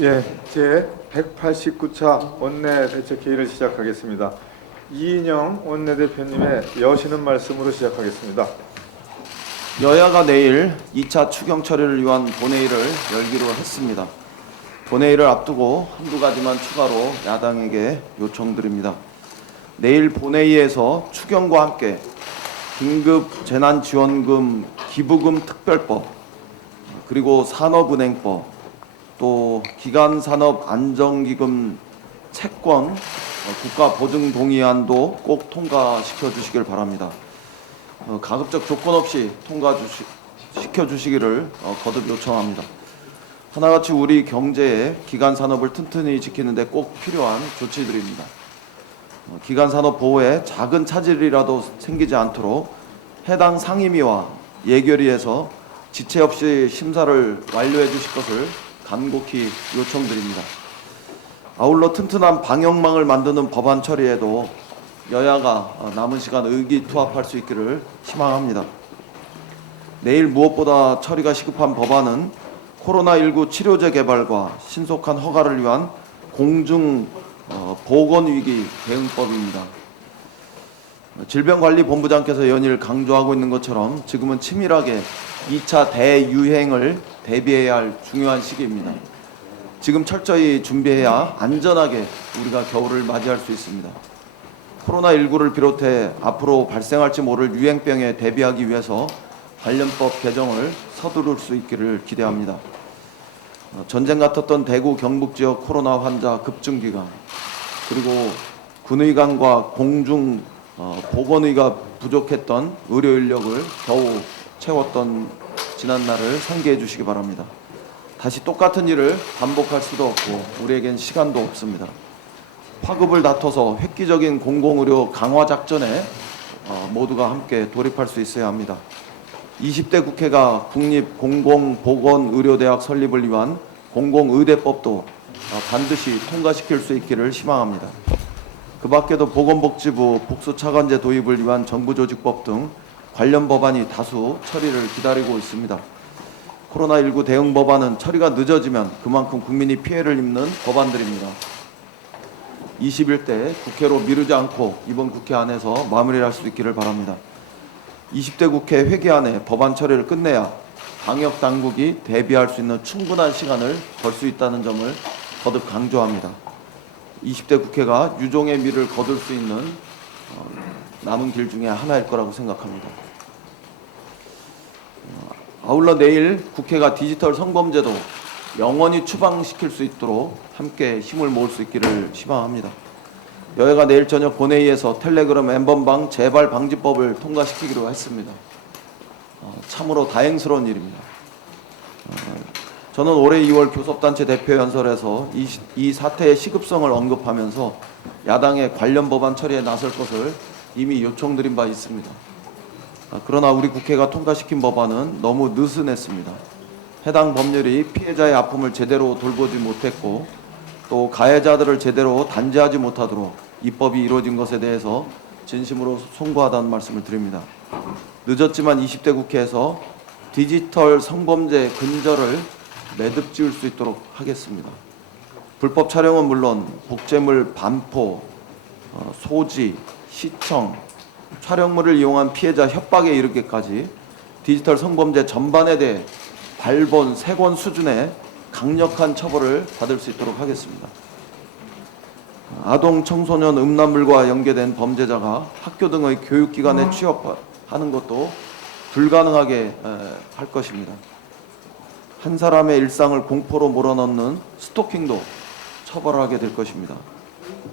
예, 제 189차 원내대책회의를 시작하겠습니다. 이인영 원내대표님의 여시는 말씀으로 시작하겠습니다. 여야가 내일 2차 추경 처리를 위한 본회의를 열기로 했습니다. 본회의를 앞두고 한두 가지만 추가로 야당에게 요청드립니다. 내일 본회의에서 추경과 함께 긴급 재난지원금 기부금 특별법, 그리고 산업은행법, 또 기간산업 안정기금 채권 국가보증동의안도 꼭 통과시켜 주시길 바랍니다. 가급적 조건 없이 통과시켜 주시기를 거듭 요청합니다. 하나같이 우리 경제의 기간산업을 튼튼히 지키는 데 꼭 필요한 조치들입니다. 기간산업 보호에 작은 차질이라도 생기지 않도록 해당 상임위와 예결위에서 지체 없이 심사를 완료해 주실 것을 간곡히 요청드립니다. 아울러 튼튼한 방역망을 만드는 법안 처리에도 여야가 남은 시간 의기투합할 수 있기를 희망합니다. 내일 무엇보다 처리가 시급한 법안은 코로나19 치료제 개발과 신속한 허가를 위한 공중 보건위기 대응법입니다. 질병관리본부장께서 연일 강조하고 있는 것처럼 지금은 치밀하게 2차 대유행을 대비해야 할 중요한 시기입니다. 지금 철저히 준비해야 안전하게 우리가 겨울을 맞이할 수 있습니다. 코로나19를 비롯해 앞으로 발생할지 모를 유행병에 대비하기 위해서 관련법 개정을 서두를 수 있기를 기대합니다. 전쟁 같았던 대구 경북 지역 코로나 환자 급증 기간, 그리고 군의관과 공중 보건의가 부족했던 의료 인력을 겨우 채웠던 지난날을 상기해 주시기 바랍니다. 다시 똑같은 일을 반복할 수도 없고 우리에겐 시간도 없습니다. 파급을 다퉈서 획기적인 공공의료 강화 작전에 모두가 함께 돌입할 수 있어야 합니다. 20대 국회가 국립공공보건의료대학 설립을 위한 공공의대법도 반드시 통과시킬 수 있기를 희망합니다. 그 밖에도 보건복지부 복수차관제 도입을 위한 정부조직법 등 관련 법안이 다수 처리를 기다리고 있습니다. 코로나19 대응 법안은 처리가 늦어지면 그만큼 국민이 피해를 입는 법안들입니다. 21대 국회로 미루지 않고 이번 국회 안에서 마무리를 할 수 있기를 바랍니다. 20대 국회 회기 안에 법안 처리를 끝내야 방역 당국이 대비할 수 있는 충분한 시간을 벌 수 있다는 점을 거듭 강조합니다. 20대 국회가 유종의 미를 거둘 수 있는 남은 길 중에 하나일 거라고 생각합니다. 아울러 내일 국회가 디지털 성범죄도 영원히 추방시킬 수 있도록 함께 힘을 모을 수 있기를 희망합니다. 여야가 내일 저녁 본회의에서 텔레그램 N번방 재발 방지법을 통과시키기로 했습니다. 참으로 다행스러운 일입니다. 저는 올해 2월 교섭단체 대표 연설에서 이 사태의 시급성을 언급하면서 야당의 관련 법안 처리에 나설 것을 이미 요청드린 바 있습니다. 그러나 우리 국회가 통과시킨 법안은 너무 느슨했습니다. 해당 법률이 피해자의 아픔을 제대로 돌보지 못했고 또 가해자들을 제대로 단죄하지 못하도록 입법이 이루어진 것에 대해서 진심으로 송구하다는 말씀을 드립니다. 늦었지만 20대 국회에서 디지털 성범죄 근절을 매듭 지을 수 있도록 하겠습니다. 불법 촬영은 물론 복제물 반포, 소지, 시청, 촬영물을 이용한 피해자 협박에 이르기까지 디지털 성범죄 전반에 대해 발본, 세권 수준의 강력한 처벌을 받을 수 있도록 하겠습니다. 아동, 청소년 음란물과 연계된 범죄자가 학교 등의 교육기관에 취업하는 것도 불가능하게 할 것입니다. 한 사람의 일상을 공포로 몰아넣는 스토킹도 처벌하게 될 것입니다.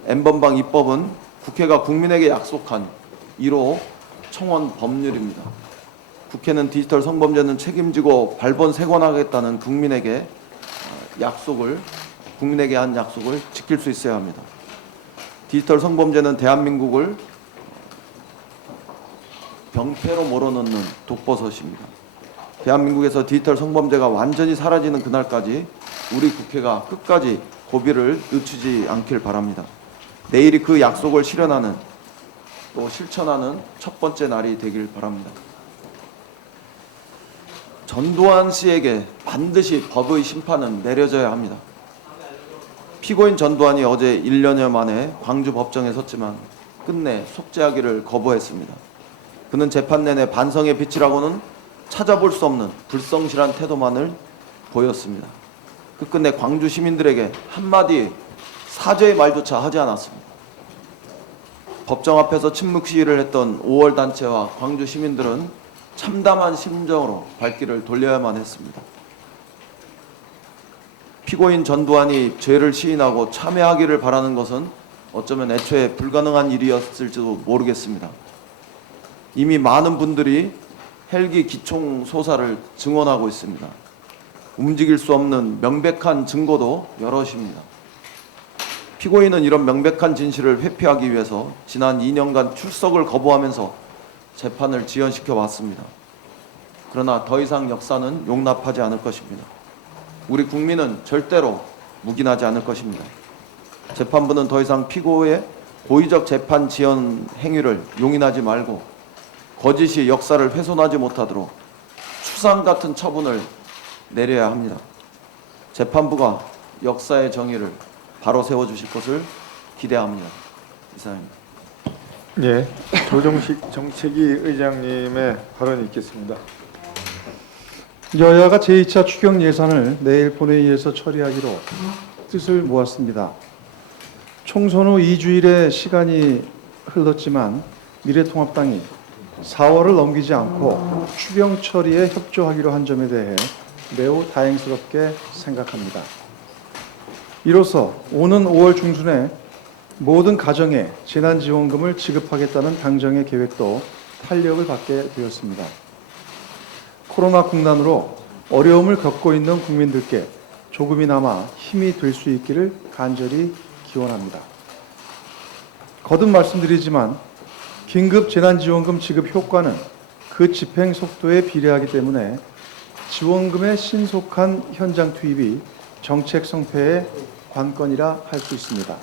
N번방 입법은 국회가 국민에게 약속한 1호 청원 법률입니다. 국회는 디지털 성범죄는 책임지고 발본 세권하겠다는 국민에게 한 약속을 지킬 수 있어야 합니다. 디지털 성범죄는 대한민국을 병폐로 몰아넣는 독버섯입니다. 대한민국에서 디지털 성범죄가 완전히 사라지는 그날까지 우리 국회가 끝까지 고비를 늦추지 않길 바랍니다. 내일이 그 약속을 실현하는 또 실천하는 첫 번째 날이 되길 바랍니다. 전두환 씨에게 반드시 법의 심판은 내려져야 합니다. 피고인 전두환이 어제 1년여 만에 광주 법정에 섰지만 끝내 속죄하기를 거부했습니다. 그는 재판 내내 반성의 빛이라고는 찾아볼 수 없는 불성실한 태도만을 보였습니다. 끝내 광주 시민들에게 한마디 사죄의 말조차 하지 않았습니다. 법정 앞에서 침묵 시위를 했던 5월 단체와 광주 시민들은 참담한 심정으로 발길을 돌려야만 했습니다. 피고인 전두환이 죄를 시인하고 참회하기를 바라는 것은 어쩌면 애초에 불가능한 일이었을지도 모르겠습니다. 이미 많은 분들이 헬기 기총 소사를 증언하고 있습니다. 움직일 수 없는 명백한 증거도 여럿입니다. 피고인은 이런 명백한 진실을 회피하기 위해서 지난 2년간 출석을 거부하면서 재판을 지연시켜 왔습니다. 그러나 더 이상 역사는 용납하지 않을 것입니다. 우리 국민은 절대로 묵인하지 않을 것입니다. 재판부는 더 이상 피고의 고의적 재판 지연 행위를 용인하지 말고 거짓이 역사를 훼손하지 못하도록 추상 같은 처분을 내려야 합니다. 재판부가 역사의 정의를 바로 세워주실 것을 기대합니다. 이상입니다. 예, 조정식 정책위 의장님의 발언이 있겠습니다. 여야가 제2차 추경 예산을 내일 본회의에서 처리하기로 뜻을 모았습니다. 총선 후 2주일의 시간이 흘렀지만 미래통합당이 4월을 넘기지 않고 추경 처리에 협조하기로 한 점에 대해 매우 다행스럽게 생각합니다. 이로써 오는 5월 중순에 모든 가정에 재난지원금을 지급하겠다는 당정의 계획도 탄력을 받게 되었습니다. 코로나 국난으로 어려움을 겪고 있는 국민들께 조금이나마 힘이 될 수 있기를 간절히 기원합니다. 거듭 말씀드리지만 긴급 재난지원금 지급 효과는 그 집행 속도에 비례하기 때문에 지원금의 신속한 현장 투입이 정책 성패의 관건이라 할 수 있습니다.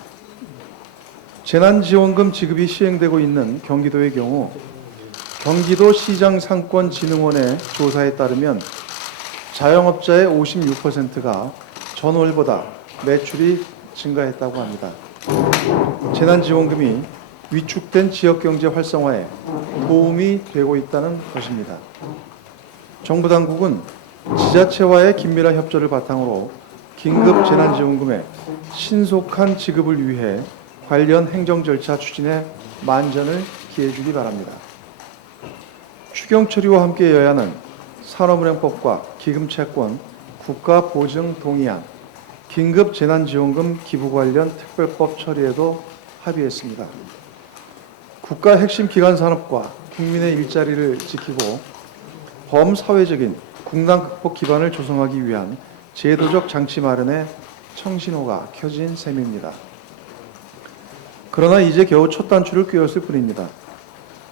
재난지원금 지급이 시행되고 있는 경기도의 경우 경기도시장상권진흥원의 조사에 따르면 자영업자의 56%가 전월보다 매출이 증가했다고 합니다. 재난지원금이 위축된 지역경제 활성화에 도움이 되고 있다는 것입니다. 정부 당국은 지자체와의 긴밀한 협조를 바탕으로 긴급 재난지원금의 신속한 지급을 위해 관련 행정 절차 추진에 만전을 기해 주기 바랍니다. 추경 처리와 함께 여야는 산업은행법과 기금채권, 국가보증동의안, 긴급 재난지원금 기부 관련 특별법 처리에도 합의했습니다. 국가 핵심 기관 산업과 국민의 일자리를 지키고 범사회적인 국난 극복 기반을 조성하기 위한 제도적 장치 마련에 청신호가 켜진 셈입니다. 그러나 이제 겨우 첫 단추를 꿰었을 뿐입니다.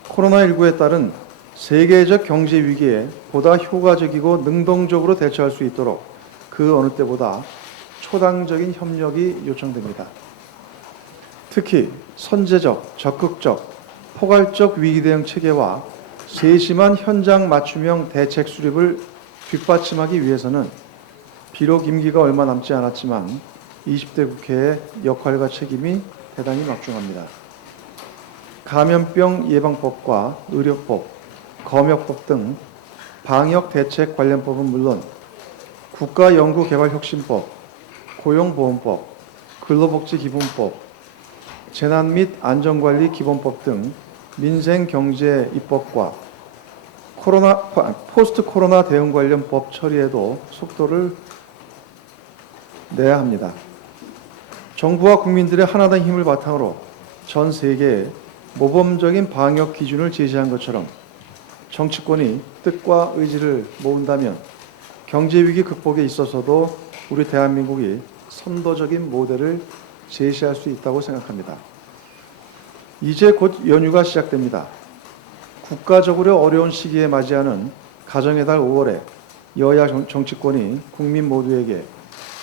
코로나19에 따른 세계적 경제 위기에 보다 효과적이고 능동적으로 대처할 수 있도록 그 어느 때보다 초당적인 협력이 요청됩니다. 특히 선제적, 적극적, 포괄적 위기 대응 체계와 세심한 현장 맞춤형 대책 수립을 뒷받침하기 위해서는 비록 임기가 얼마 남지 않았지만 20대 국회의 역할과 책임이 대단히 막중합니다. 감염병 예방법과 의료법, 검역법 등 방역 대책 관련법은 물론 국가연구개발혁신법, 고용보험법, 근로복지기본법, 재난 및 안전관리 기본법 등 민생경제 입법과 포스트 코로나 대응 관련 법 처리에도 속도를 내야 합니다. 정부와 국민들의 하나된 힘을 바탕으로 전 세계에 모범적인 방역 기준을 제시한 것처럼 정치권이 뜻과 의지를 모은다면 경제위기 극복에 있어서도 우리 대한민국이 선도적인 모델을 제시할 수 있다고 생각합니다. 이제 곧 연휴가 시작됩니다. 국가적으로 어려운 시기에 맞이하는 가정의 달 5월에 여야 정치권이 국민 모두에게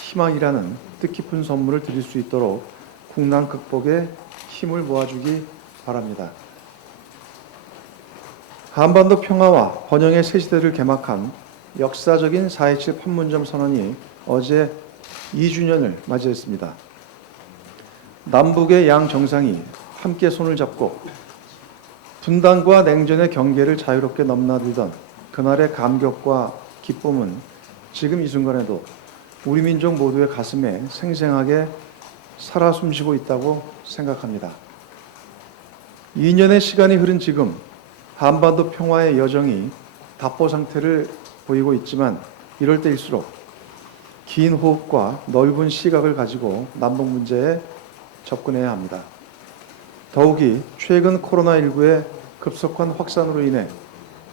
희망이라는 뜻깊은 선물을 드릴 수 있도록 국난 극복에 힘을 모아주기 바랍니다. 한반도 평화와 번영의 새 시대를 개막한 역사적인 4.27 판문점 선언이 어제 2주년을 맞이했습니다. 남북의 양 정상이 함께 손을 잡고 분단과 냉전의 경계를 자유롭게 넘나들던 그날의 감격과 기쁨은 지금 이 순간에도 우리 민족 모두의 가슴에 생생하게 살아 숨쉬고 있다고 생각합니다. 2년의 시간이 흐른 지금 한반도 평화의 여정이 답보 상태를 보이고 있지만 이럴 때일수록 긴 호흡과 넓은 시각을 가지고 남북 문제에 접근해야 합니다. 더욱이 최근 코로나19의 급속한 확산으로 인해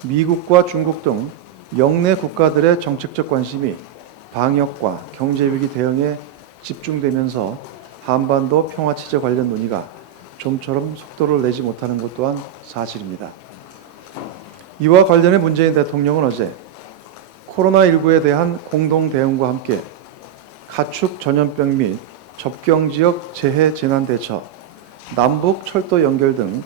미국과 중국 등 영내 국가들의 정책적 관심이 방역과 경제위기 대응에 집중되면서 한반도 평화체제 관련 논의가 좀처럼 속도를 내지 못하는 것 또한 사실입니다. 이와 관련해 문재인 대통령은 어제 코로나19에 대한 공동 대응과 함께 가축 전염병 및 접경지역 재해 재난 대처, 남북 철도 연결 등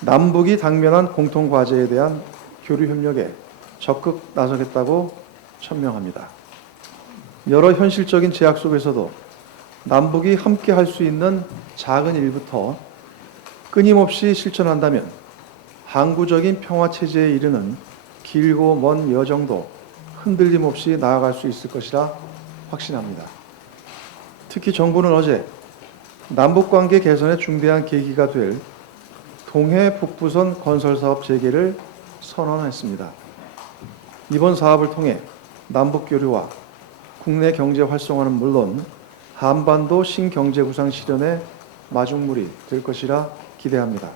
남북이 당면한 공통 과제에 대한 교류 협력에 적극 나서겠다고 천명합니다. 여러 현실적인 제약 속에서도 남북이 함께 할 수 있는 작은 일부터 끊임없이 실천한다면 항구적인 평화 체제에 이르는 길고 먼 여정도 흔들림 없이 나아갈 수 있을 것이라 확신합니다. 특히 정부는 어제 남북관계 개선의 중대한 계기가 될 동해 북부선 건설사업 재개를 선언했습니다. 이번 사업을 통해 남북 교류와 국내 경제 활성화는 물론 한반도 신경제구상 실현의 마중물이 될 것이라 기대합니다.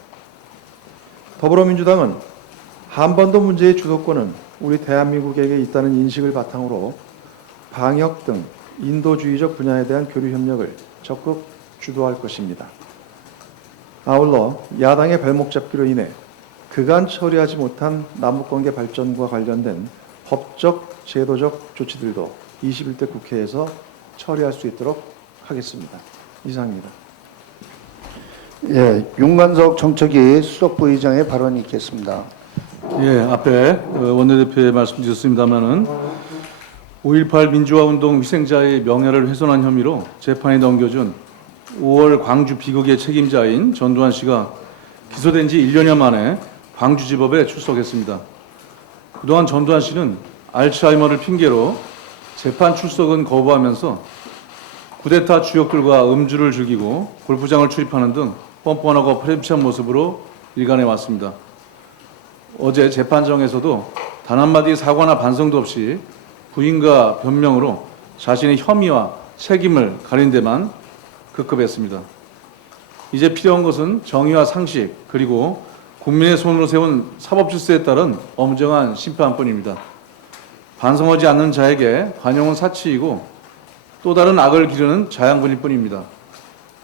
더불어민주당은 한반도 문제의 주도권은 우리 대한민국에게 있다는 인식을 바탕으로 방역 등 인도주의적 분야에 대한 교류 협력을 적극 주도할 것입니다. 아울러 야당의 발목 잡기로 인해 그간 처리하지 못한 남북관계 발전과 관련된 법적, 제도적 조치들도 21대 국회에서 처리할 수 있도록 하겠습니다. 이상입니다. 예, 윤관석 정책위 수석부의장의 발언이 있겠습니다. 예, 앞에 원내대표의 말씀 드렸습니다마는 5.18 민주화운동 희생자의 명예를 훼손한 혐의로 재판에 넘겨준 5월 광주 비극의 책임자인 전두환 씨가 기소된 지 1년여 만에 광주지법에 출석했습니다. 그동안 전두환 씨는 알츠하이머를 핑계로 재판 출석은 거부하면서 쿠데타 주역들과 음주를 즐기고 골프장을 출입하는 등 뻔뻔하고 파렴치한 모습으로 일관해 왔습니다. 어제 재판정에서도 단 한마디 사과나 반성도 없이 부인과 변명으로 자신의 혐의와 책임을 가린 데만 급급했습니다. 이제 필요한 것은 정의와 상식 그리고 국민의 손으로 세운 사법질서에 따른 엄정한 심판뿐입니다. 반성하지 않는 자에게 관용은 사치이고 또 다른 악을 기르는 자양분일 뿐입니다.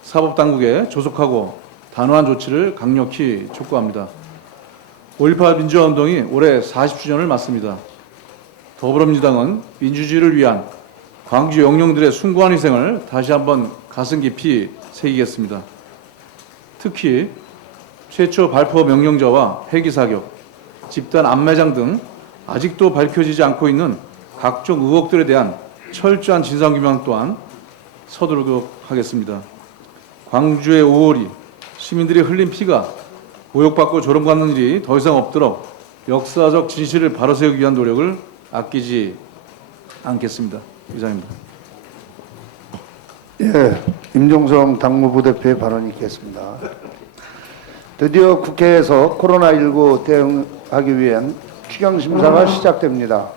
사법당국에 조속하고 단호한 조치를 강력히 촉구합니다. 5.18 민주화운동이 올해 40주년을 맞습니다. 더불어민주당은 민주주의를 위한 광주 영령들의 숭고한 희생을 다시 한번 가슴 깊이 새기겠습니다. 특히 최초 발포 명령자와 헬기 사격, 집단 암매장 등 아직도 밝혀지지 않고 있는 각종 의혹들에 대한 철저한 진상규명 또한 서두르도록 하겠습니다. 광주의 5월이 시민들이 흘린 피가 모욕받고 조롱받는 일이 더 이상 없도록 역사적 진실을 바로 세우기 위한 노력을 아끼지 않겠습니다. 이상입니다. 예, 임종성 당무부대표의 발언이 있겠습니다. 드디어 국회에서 코로나19 대응하기 위한 추경심사가 시작됩니다.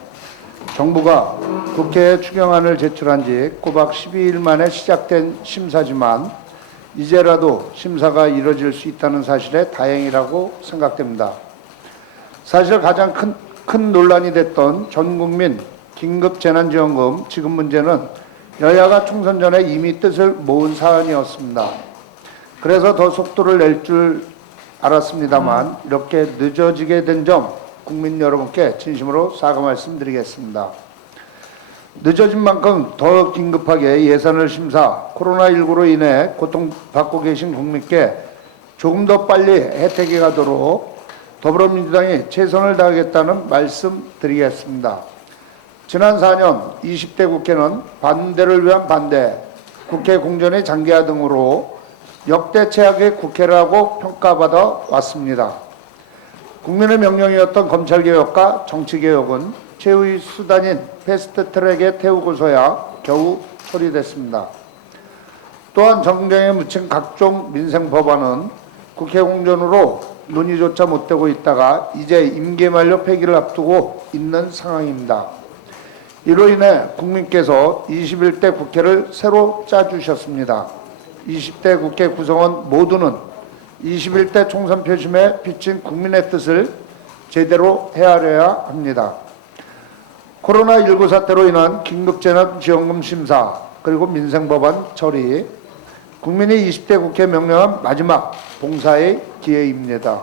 정부가 국회에 추경안을 제출한 지 꼬박 12일 만에 시작된 심사지만 이제라도 심사가 이뤄질 수 있다는 사실에 다행이라고 생각됩니다. 사실 가장 큰 논란이 됐던 전국민 긴급재난지원금 지급 문제는 여야가 총선 전에 이미 뜻을 모은 사안이었습니다. 그래서 더 속도를 낼 줄 알았습니다만 이렇게 늦어지게 된 점 국민 여러분께 진심으로 사과 말씀드리겠습니다. 늦어진 만큼 더 긴급하게 예산을 심사, 코로나19로 인해 고통받고 계신 국민께 조금 더 빨리 혜택이 가도록 더불어민주당이 최선을 다하겠다는 말씀 드리겠습니다. 지난 4년 20대 국회는 반대를 위한 반대, 국회 공전의 장기화 등으로 역대 최악의 국회라고 평가받아 왔습니다. 국민의 명령이었던 검찰개혁과 정치개혁은 최후의 수단인 패스트트랙에 태우고서야 겨우 처리됐습니다. 또한 정경에 묻힌 각종 민생 법안은 국회 공전으로 논의조차 못되고 있다가 이제 임기 만료 폐기를 앞두고 있는 상황입니다. 이로 인해 국민께서 21대 국회를 새로 짜주셨습니다. 20대 국회 구성원 모두는 21대 총선 표심에 비친 국민의 뜻을 제대로 헤아려야 합니다. 코로나19 사태로 인한 긴급재난지원금 심사 그리고 민생법안 처리, 국민이 20대 국회 명령한 마지막 봉사의 기회입니다.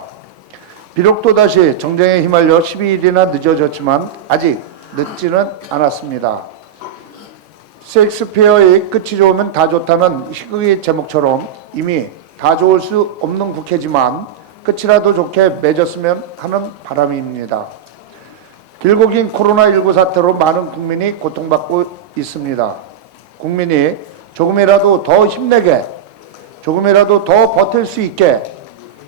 비록 또다시 정쟁에 휘말려 12일이나 늦어졌지만 아직 늦지는 않았습니다. 셰익스피어의 끝이 좋으면 다 좋다는 희극의 제목처럼 이미 다 좋을 수 없는 국회지만 끝이라도 좋게 맺었으면 하는 바람입니다. 길고 긴 코로나19 사태로 많은 국민이 고통받고 있습니다. 국민이 조금이라도 더 힘내게, 조금이라도 더 버틸 수 있게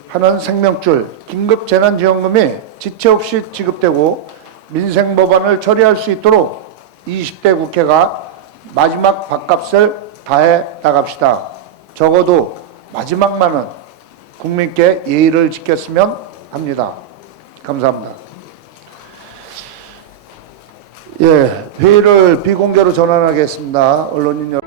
하는 생명줄 긴급재난지원금이 지체 없이 지급되고 민생법안을 처리할 수 있도록 20대 국회가 마지막 밥값을 다해 나갑시다. 적어도 마지막만은 국민께 예의를 지켰으면 합니다. 감사합니다. 회의를 비공개로 전환하겠습니다. 언론인 여러분.